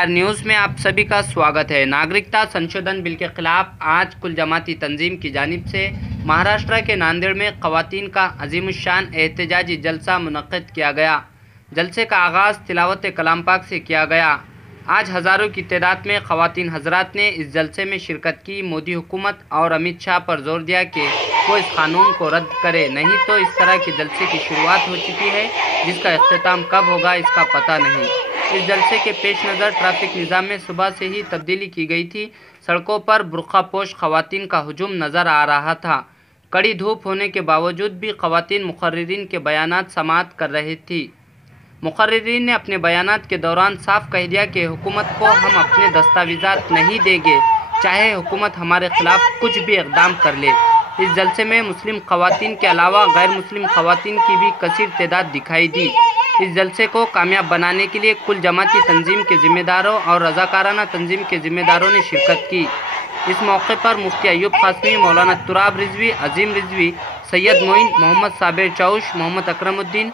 KR news में आप सभी का स्वागत है। नागरिकता संशोधन बिल के खिलाफ आज कुल जमाती तंजीम की जानिब से महाराष्ट्र के नांदेड़ में ख़वातीन का अजीमुश्शान एहतजाजी जलसा मुनक़्क़िद किया गया। जलसे का आगाज़ तिलावत कलाम पाक से किया गया। आज हज़ारों की तादाद में ख़वातीन हज़रात ने इस जलसे में शिरकत की। मोदी हुकूमत और अमित शाह पर जोर दिया कि वो इस कानून को रद्द करे, नहीं तो इस तरह के जलसे की शुरुआत हो चुकी है जिसका इख्तिताम कब होगा इसका पता नहीं। इस जलसे के पेश नज़र ट्रैफिक निज़ाम में सुबह से ही तब्दीली की गई थी। सड़कों पर बुर्क़ापोश ख़वातीन का हुजूम नज़र आ रहा था। कड़ी धूप होने के बावजूद भी ख़वातीन मुक़र्रिरीन के बयानात समाअत कर रही थी। मुक़र्रिरीन ने अपने बयानात के दौरान साफ कह दिया कि हुकूमत को हम अपने दस्तावेज़ात नहीं देंगे, चाहे हुकूमत हमारे ख़िलाफ़ कुछ भी इक़दाम कर ले। इस जलसे में मुस्लिम ख़वातीन के अलावा गैर मुस्लिम ख़वातीन की भी कसीर तादाद दिखाई दी। इस जलसे को कामयाब बनाने के लिए कुल जमाती तंजीम के ज़िम्मेदारों और रज़ाकाराना तंजीम के ज़िम्मेदारों ने शिरकत की। इस मौके पर मुफ्ती अयूब क़ासमी, मौलाना तुराब रिजवी, अजीम रिजवी, सैयद मोइन, मोहम्मद साबिर चौश, मोहम्मद अकरमुद्दीन,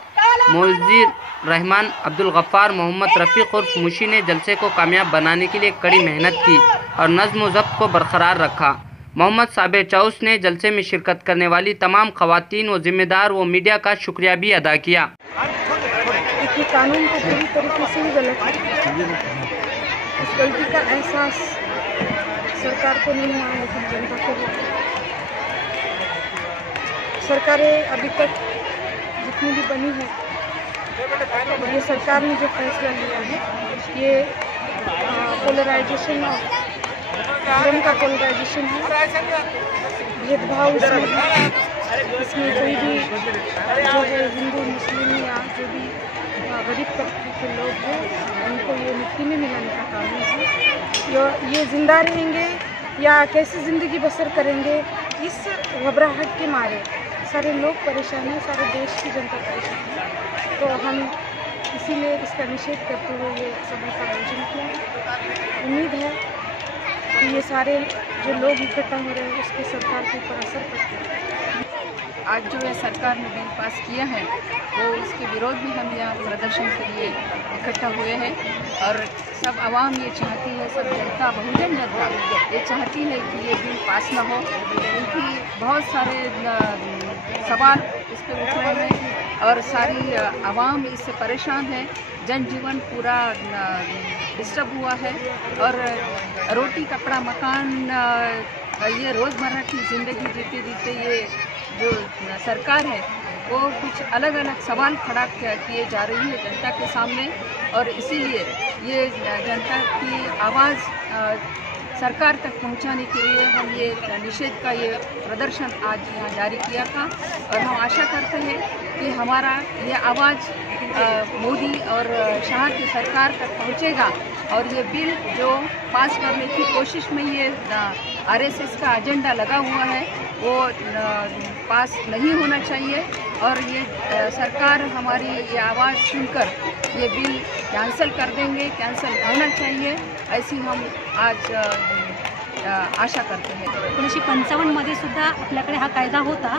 मोज़िर रहमान, अब्दुल गफ़्फ़ार, मोहम्मद रफ़ीक उर्फ मुशी ने जलसे को कामयाब बनाने के लिए कड़ी मेहनत की और नज़्म व ज़ब्त को बरकरार रखा। मोहम्मद साबिर चौश ने जलसे में शिरकत करने वाली तमाम ख़वातीन व ज़िम्मेदार व मीडिया का शुक्रिया भी अदा किया। ये कानून को पूरी तरीके से ही गलत है। इस गलती का एहसास सरकार को नहीं हुआ, लेकिन जनता को भी। सरकारें अभी तक जितनी भी बनी है, ये सरकार ने जो फैसला लिया है, ये पोलराइजेशन और धर्म का पोलराइजेशन है। भेदभाव इसमें कोई भी जो है हिंदू मुस्लिम या जो भी गरीब तबके के लोग हैं उनको ये मिट्टी में मिलाने का कानून है। ये ज़िंदा रहेंगे या कैसे ज़िंदगी बसर करेंगे, इस घबराहट के मारे सारे लोग परेशान हैं, सारे देश की जनता परेशान है। तो हम इसीलिए इसका निषेध करते हुए ये सभा का आयोजन किया। उम्मीद है कि ये सारे जो लोग इकट्ठा हो रहे हैं उसके सरकार के ऊपर असर पड़ता है। आज जो है सरकार ने बिल पास किया है वो उसके विरोध में हम यहाँ प्रदर्शन के लिए इकट्ठा हुए हैं और सब आवाम ये चाहती है, सब जनता, बहुजन जनता ये चाहती है कि ये बिल पास ना हो, क्योंकि बहुत सारे सवाल इस पर उठ रहे हैं और सारी आवाम इससे परेशान है। जनजीवन पूरा डिस्टर्ब हुआ है और रोटी कपड़ा मकान ये रोज़मर्रा की ज़िंदगी जीते जीते ये जो सरकार है वो कुछ अलग अलग सवाल खड़ा किए जा रही है जनता के सामने और इसीलिए ये जनता की आवाज़ सरकार तक पहुंचाने के लिए हम ये निषेध का ये प्रदर्शन आज यहाँ जारी किया था और हम आशा करते हैं कि हमारा ये आवाज़ मोदी और शाह की सरकार तक पहुंचेगा और ये बिल जो पास करने की कोशिश में ये RSS का एजेंडा लगा हुआ है वो पास नहीं होना चाहिए और ये सरकार हमारी ये आवाज़ सुनकर ये बिल कैंसिल कर देंगे, कैंसिल होना चाहिए, ऐसी हम आज आशा करते हैं। 1955 सुद्धा आपल्याकडे हा कायदा होता,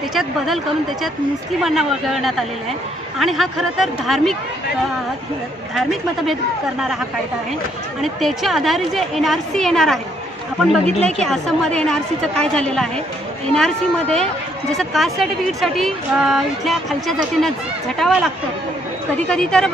त्याच्यात बदल करून त्याच्यात मुस्लिमांना वगळण्यात आलेला आहे आणि हा खरं तर धार्मिक मतभेद करणारा हा कायदा आहे आणि त्याच्या आधारे जे NRC येणार आहे, आपण बघितलं आहे की आसाममध्ये NRCचं काय झालेलं आहे। NRCमध्ये जसं कास्ट सर्टिफिकेटसाठी इथल्या खालच्या जातींना झटावं लागतं, कधी तर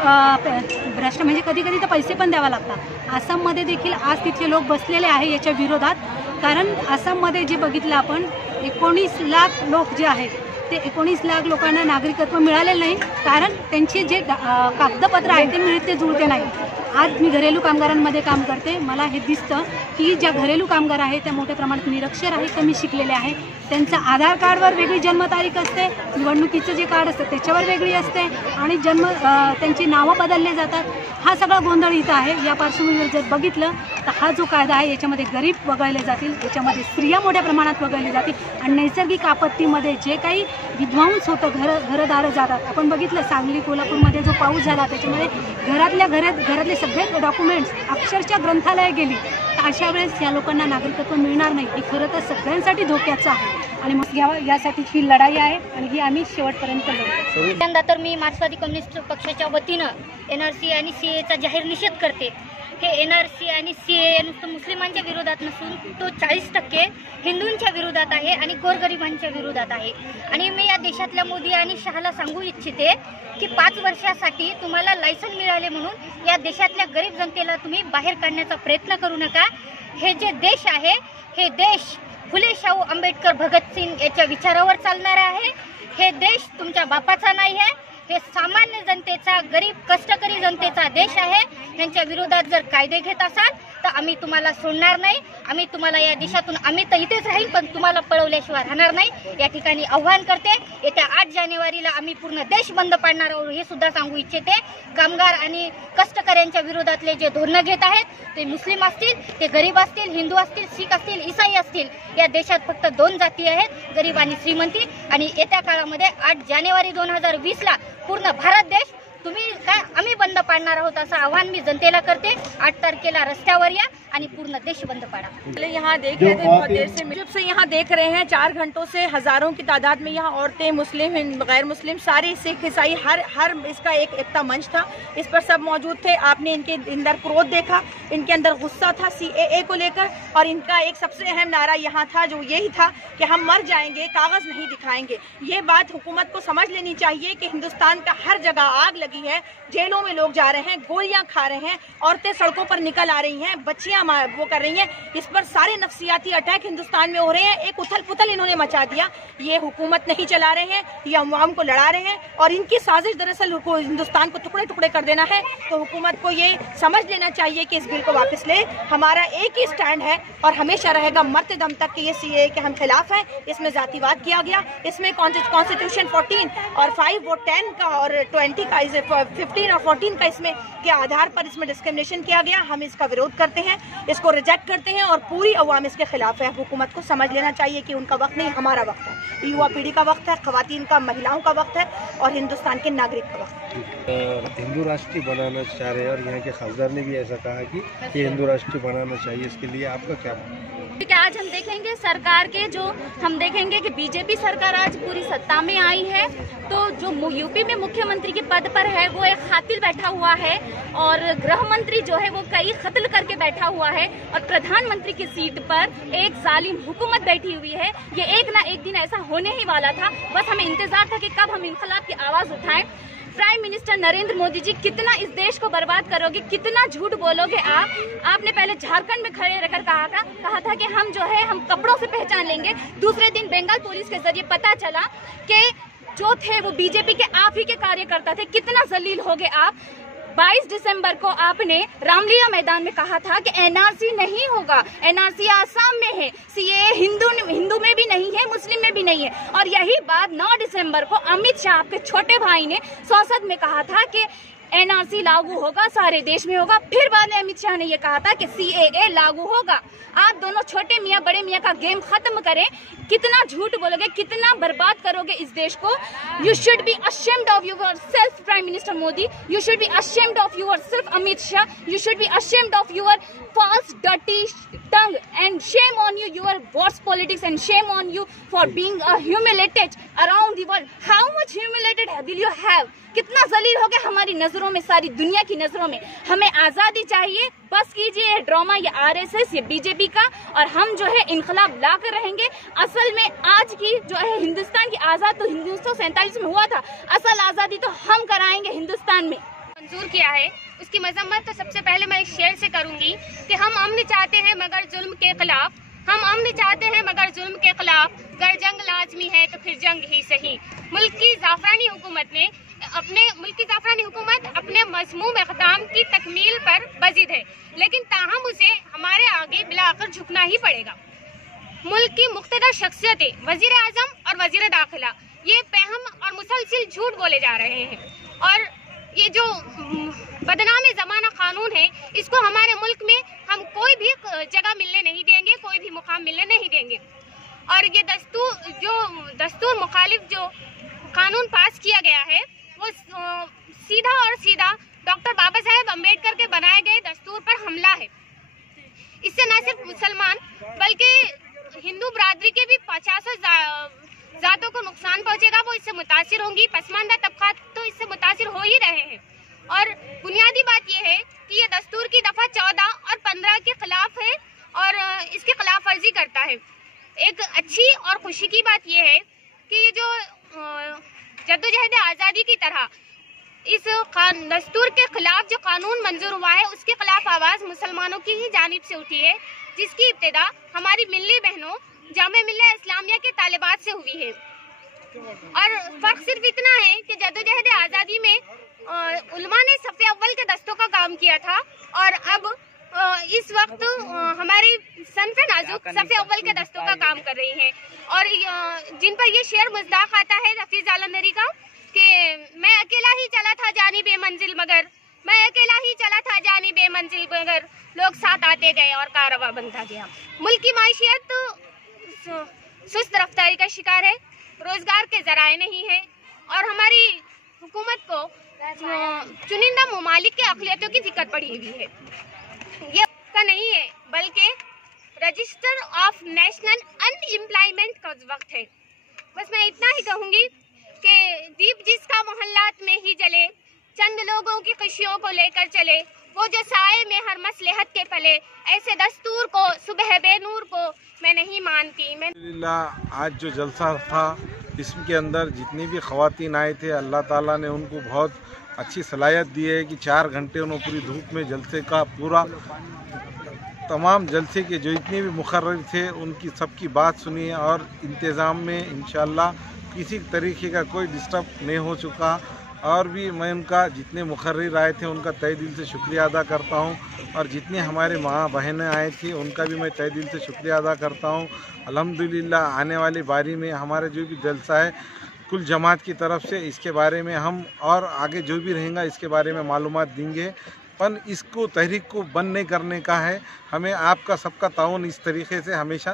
भ्रष्ट म्हणजे कधी तर पैसे पण द्यावे लागतात। आसाममध्ये देखील आज तिथले लोक बसलेले आहे याच्या विरोधात, कारण आसाममध्ये जे बघितलं आपण 19 लाख लोक जे आहेत ते 19 लाख लोकांना नागरिकत्व मिळालेलं नाही, कारण त्यांची जे कागदपत्र आहेत ते मिळते जुळते नाही। आज मी घरेलू कामगारांमध्ये काम करते, मला हे दिसतं की ज्या घरेलू कामगार आहेत त्या मोठ्या प्रमाणात निरक्षर आहे, कमी शिकलेले आहे, त्यांचं आधार कार्डवर वेगळी जन्मतारीख असते, निवडणुकीचं जे कार्ड असतं त्याच्यावर वेगळी असते आणि त्यांची नावं बदलले जातात। हा सगळा गोंधळ इथं आहे। या पार्श्वभूमीवर जर बघितलं तर हा जो कायदा आहे याच्यामध्ये गरीब वगळले जातील, याच्यामध्ये स्त्रिया मोठ्या प्रमाणात वगळले जातील आणि नैसर्गिक आपत्तीमध्ये जे काही विध्वंस होतं, घरदारं जातात। आपण बघितलं सांगली कोल्हापूरमध्ये जो पाऊस झाला त्याच्यामध्ये घरातले सगळे डॉक्युमेंट्स अक्षरशः ग्रंथालयात गेली, तर अशा वेळेस या लोकांना नागरिकत्व मिळणार नाही, हे खरं तर सगळ्यांसाठी धोक्याचं आहे आणि मग यासाठीची लढाई आहे आणि ही आम्ही शेवटपर्यंत लढतो। पहिल्यांदा तर मी मार्क्सवादी कम्युनिस्ट पक्षाच्या वतीनं NRC आणि CAA चा जाहीर निषेध करते। हे NRC आणि CAA नुसतं मुस्लिमांच्या विरोधात नसून तो 40% हिंदूंच्या विरोधात आहे आणि गोरगरिबांच्या विरोधात आहे। आणि मी या देशातल्या मोदी आणि शहाला सांगू इच्छिते की 5 वर्षासाठी तुम्हाला लायसन मिळाले म्हणून या देशातल्या गरीब जनतेला तुम्ही बाहेर काढण्याचा प्रयत्न करू नका। हे जे देश आहे हे देश फुले शाहू आंबेडकर भगतसिंग याच्या विचारावर चालणारा आहे। हे देश तुमच्या बापाचा नाही आहे, हे सामान्य जनतेचा, गरीब कष्टकरी जनतेचा देश आहे। यांच्या विरोधात जर कायदे घेत असाल तर आम्ही तुम्हाला सोडणार नाही। आम्ही तुम्हाला या देशातून, आम्ही तर इथेच राहील पण तुम्हाला पळवल्याशिवाय राहणार नाही। या ठिकाणी आव्हान करते, येत्या 8 जानेवारीला आम्ही पूर्ण देश बंद पाडणार आहोत हे सुद्धा सांगू इच्छिते। कामगार आणि कष्टकऱ्यांच्या विरोधातले जे धोरणं घेत आहेत ते मुस्लिम असतील, ते गरीब असतील, हिंदू असतील, शीख असतील, ईसाई असतील, या देशात फक्त 2 जाती आहेत, गरीब आणि श्रीमंती। आणि येत्या काळामध्ये 8 जानेवारी 2020ला पूर्ण भारत देश तुम्ही काय आम्ही बंद पाडणार आहोत असं आव्हान मी जनतेला करते। 8 तारखेला रस्त्यावर या आणि पूर्ण देश बंद पाड़ा। यहाँ देख रहे थे बहुत देर से, जब से यहाँ देख रहे हैं 4 घंटों से हजारों की तादाद में यहाँ औरतें, मुस्लिम, गैर मुस्लिम, सारे सिख ईसाई, हर इसका एक एकता मंच था। इस पर सब मौजूद थे। आपने इनके अंदर क्रोध देखा, इनके अंदर गुस्सा था CAA को लेकर, और इनका एक सबसे अहम नारा यहाँ था जो यही था कि हम मर जाएंगे, कागज नहीं दिखाएंगे। ये बात हुकूमत को समझ लेनी चाहिए कि हिंदुस्तान का हर जगह आग लगी है, जेलों में लोग जा रहे हैं, गोलियां खा रहे हैं, औरतें सड़कों पर निकल आ रही हैं, बच्चियां वो कर रही हैं। इस पर सारे नफ्सियाती अटैक हिंदुस्तान में हो रहे हैं। एक उथल पुथल इन्होंने मचा दिया। ये हुकूमत नहीं चला रहे हैं, ये अवाम को लड़ा रहे हैं, और इनकी साजिश दरअसल हिंदुस्तान को टुकड़े टुकड़े कर देना है। तो हुकूमत को ये समझ लेना चाहिए कि इस बिल को वापस ले। हमारा एक ही स्टैंड है और हमेशा रहेगा मरते दम तक कि ये CAA के हम खिलाफ हैं। इसमें जातिवाद किया गया, इसमें कॉन्स्टिट्यूशन 14 और 5 वो 10 का और 20 का, 15 और 14 का इसमें के आधार पर इसमें डिस्क्रिमिनेशन किया गया। हम इसका विरोध करते हैं, इसको रिजेक्ट करते हैं, और पूरी अवाम इसके खिलाफ है। हुकूमत को समझ लेना चाहिए कि उनका वक्त नहीं, हमारा वक्त है, युवा पीढ़ी का वक्त है, खवातीन का, महिलाओं का वक्त है, और हिंदुस्तान के नागरिक का वक्त है। हिंदू राष्ट्रीय बनाना चाह रहे हैं, और यहाँ के खासदार ने भी ऐसा कहा कि ये हिंदू राष्ट्रीय बनाना चाहिए। इसके लिए आपका क्या मानना है? आज हम देखेंगे सरकार के जो हम देखेंगे कि बीजेपी सरकार आज पूरी सत्ता में आई है, तो जो यूपी में मुख्यमंत्री के पद पर है वो एक कातिल बैठा हुआ है, और गृह मंत्री जो है वो कई कत्ल करके बैठा हुआ है, और प्रधानमंत्री की सीट पर एक जालिम हुकूमत बैठी हुई है। ये एक ना एक दिन ऐसा होने ही वाला था, बस हमें इंतजार था कि कब हम इनकलाब की आवाज उठाएं। प्राइम मिनिस्टर नरेंद्र मोदी जी, कितना इस देश को बर्बाद करोगे, कितना झूठ बोलोगे आप। आपने पहले झारखंड में खड़े रहकर कहा था कि हम जो है हम कपड़ों से पहचान लेंगे। दूसरे दिन बंगाल पुलिस के जरिए पता चला कि जो थे वो बीजेपी के आप ही के कार्यकर्ता थे। कितना जलील हो गए आप। 22 दिसंबर को आपने रामलीला मैदान में कहा था कि NRC नहीं होगा, NRC आसाम में है, CAA हिंदू में भी नहीं है, मुस्लिम में भी नहीं है। और यही बात 9 दिसंबर को अमित शाह आपके छोटे भाई ने संसद में कहा था कि NRC लागू होगा, सारे देश में होगा। फिर बाद में अमित शाह ने यह कहा था कि CAA लागू होगा। आप दोनों छोटे मियाँ बड़े मियाँ का गेम खत्म करें। कितना झूठ बोलोगे, कितना बर्बाद करोगे इस देश को। You should be ashamed of your self prime minister Modi, you should be ashamed of your self Amit Shah, you should be ashamed of your false dirty tongue, and shame on you, your worst politics, and shame on you for being humiliated around the world. How much humiliated will you have? कितना जलील हो गया हमारी नजरों में, सारी दुनिया की नजरों में। हमें आजादी चाहिए, बस कीजिए ये ड्रामा, ये RSS, ये बीजेपी का, और हम जो है इनकलाब ला कर रहेंगे। असल में आज की जो है हिंदुस्तान की आजाद तो 1947 में हुआ था, असल आजादी तो हम कराएंगे हिंदुस्तान में। मंजूर किया है उसकी मजम्मत तो सबसे पहले मैं इस शेर से करूंगी कि हम अमन चाहते हैं मगर जुल्म के खिलाफ, हम अमन चाहते हैं मगर जुल्म के खिलाफ, गर जंग लाजमी है तो फिर जंग ही सही। मुल्क की जाफरानी हुकूमत अपने मजमूम इक़दाम की तकमील पर बजिद है, लेकिन ताहम उसे हमारे आगे बिलाकर झुकना ही पड़ेगा। मुल्क की मुख्तदर शख्सियतें, वजीर आजम और वजीर दाखिला, ये बेहम और मुसलसिल झूठ बोले जा रहे हैं, और ये जो बदनाम ज़माना कानून है, इसको हमारे मुल्क में हम कोई भी जगह मिलने नहीं देंगे, कोई भी मुकाम मिलने नहीं देंगे। और ये दस्तूर मुखालिफ जो कानून पास किया गया है वो सीधा और सीधा डॉक्टर बाबा साहेब अम्बेडकर के बनाए गए दस्तूर पर हमला है। इससे न सिर्फ मुसलमान बल्कि हिंदू बरादरी के भी 50 जातों को नुकसान पहुंचेगा, वो इससे मुतासिर होंगी। पसमानदा तबका तो इससे मुतासिर हो ही रहे हैं। और बुनियादी बात यह है कि ये दस्तूर की दफ़ा 14 और 15 के खिलाफ है और इसकी खिलाफ वर्जी करता है। एक अच्छी और खुशी की बात यह है कि ये जो जद्दोजहद आज़ादी की तरह इस दस्तूर के खिलाफ जो कानून मंजूर हुआ है उसके खिलाफ आवाज़ मुसलमानों की ही जानिब से उठी है, जिसकी इब्तिदा हमारी मिल्ली बहनों जामे मिल्ला इस्लामिया के तालिबात से हुई है। और फर्क सिर्फ इतना है कि जद्दोजहद आज़ादी में उलमा ने सफ़े अव्वल के दस्तों का काम किया था और अब इस वक्त हमारी सनफ़े नाजुक सफ़े अव्वल के दस्तों का काम कर रही हैं और जिन पर यह शेर मुज़दाक़ आता है हफीज़ जालंधरी का कि मैं अकेला ही चला था जानी बेमंजिल मगर, मैं अकेला ही चला था जानी बेमंजिल मगर, लोग साथ आते गए और कारवां बनता गया। मुल्क की माशियत सुस्त रफ्तारी का शिकार है, रोजगार के जराए नहीं है और हमारी हुकूमत को चुनिंदा ममालिक के अक़लियतों की फिक्र पड़ी हुई है। ये का नहीं है बल्कि रजिस्टर ऑफ नेशनल अनएम्प्लॉयमेंट का वक्त है। बस मैं इतना ही कहूँगी कि दीप जिसका मोहल्लात में ही जले, चंद लोगों की खुशियों को लेकर चले, वो जो साए में हर मसलहत के पले, ऐसे दस्तूर को सुबह बेनूर को मैं नहीं मानती। मैं आज जो जलसा था इसके अंदर जितनी भी ख़वातीन आए थे अल्लाह ताला ने उनको बहुत अच्छी सलाहियत दी है कि 4 घंटे उन्होंने पूरी धूप में जलसे का पूरा तमाम जलसे के जो इतने भी मुकर्रर थे उनकी सबकी बात सुनी है और इंतज़ाम में इंशाअल्लाह किसी तरीके का कोई डिस्टर्ब नहीं हो चुका। और भी मैं उनका जितने मुकर्रर आए थे उनका तहे दिल से शुक्रिया अदा करता हूँ और जितने हमारे माँ बहनें आए थी उनका भी मैं तहे दिल से शुक्रिया अदा करता हूँ। अल्हम्दुलिल्लाह आने वाली बारी में हमारे जो भी जलसा है कुल जमात की तरफ से इसके बारे में हम और आगे जो भी रहेगा इसके बारे में मालूमात देंगे, पर इसको तहरीक को बंद नहीं करने का है। हमें आपका सबका ताउन इस तरीके से हमेशा